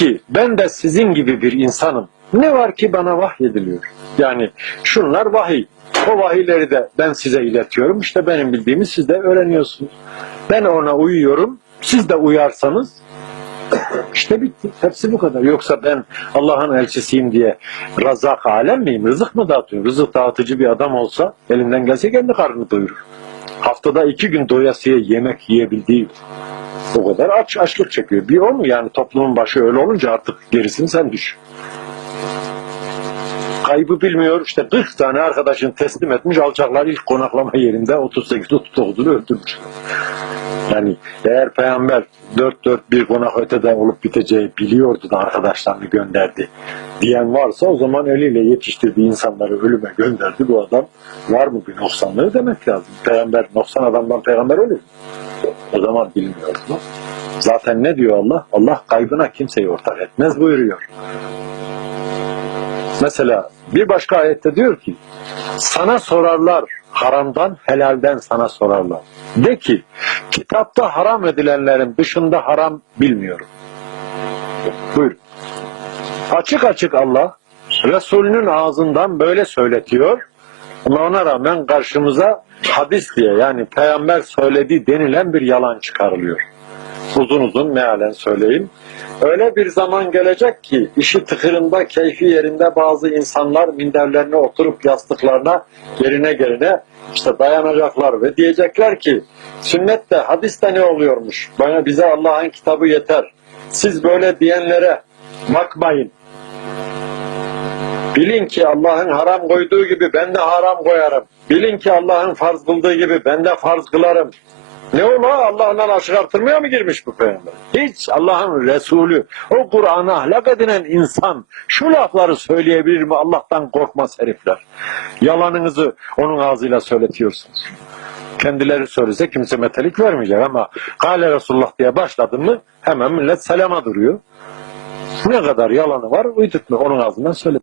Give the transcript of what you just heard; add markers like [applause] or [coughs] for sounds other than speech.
ki ben de sizin gibi bir insanım. Ne var ki bana vahyediliyor. Yani şunlar vahiy. O vahiyleri de ben size iletiyorum. İşte benim bildiğimi siz de öğreniyorsunuz. Ben ona uyuyorum. Siz de uyarsanız [coughs] işte bitti. Hepsi bu kadar. Yoksa ben Allah'ın elçisiyim diye razak alem miyim? Rızık mı dağıtıyorum? Rızık dağıtıcı bir adam olsa elinden gelse kendi karnını doyurur. Haftada iki gün doyasıya yemek yiyebildiği o kadar aç açlık çekiyor. Bir o mu yani toplumun başı öyle olunca artık gerisini sen düşün. Kaybı bilmiyor işte 40 tane arkadaşını teslim etmiş alçaklar ilk konaklama yerinde 38-39'unu öldürmüş. Yani eğer peygamber dört dört bir konak ötede olup biteceği biliyordu da arkadaşlarını gönderdi diyen varsa o zaman eliyle yetiştirdiği insanları ölüme gönderdi bu adam. Var mı bir noksanlığı demek lazım. Peygamber noksan adamdan peygamber olur mu? O zaman bilmiyordu. Zaten ne diyor Allah? Allah kaybına kimseyi ortak etmez buyuruyor. Mesela bir başka ayette diyor ki sana sorarlar haramdan helalden sana sorarlar. De ki kitapta haram edilenlerin dışında haram bilmiyorum. Buyur. Açık açık Allah Resulünün ağzından böyle söyletiyor. Ama ona rağmen karşımıza hadis diye yani peygamber söyledi denilen bir yalan çıkarılıyor. Uzun uzun mealen söyleyeyim. Öyle bir zaman gelecek ki işi tıkırında, keyfi yerinde bazı insanlar minderlerine oturup yastıklarına gerine gerine işte dayanacaklar ve diyecekler ki sünnette, hadiste ne oluyormuş? Bana bize Allah'ın kitabı yeter. Siz böyle diyenlere bakmayın. Bilin ki Allah'ın haram koyduğu gibi ben de haram koyarım. Bilin ki Allah'ın farz kıldığı gibi ben de farz kılarım. Ne ola Allah'la aşık artırmaya mı girmiş bu peygamber? Hiç Allah'ın Resulü, o Kur'an'a ahlak edinen insan şu lafları söyleyebilir mi Allah'tan korkmaz herifler. Yalanınızı onun ağzıyla söyletiyorsunuz. Kendileri söylese kimse metelik vermeyecek ama Kale Resulullah diye başladın mı hemen millet selama duruyor. Ne kadar yalanı var uydurtma onun ağzından söyle.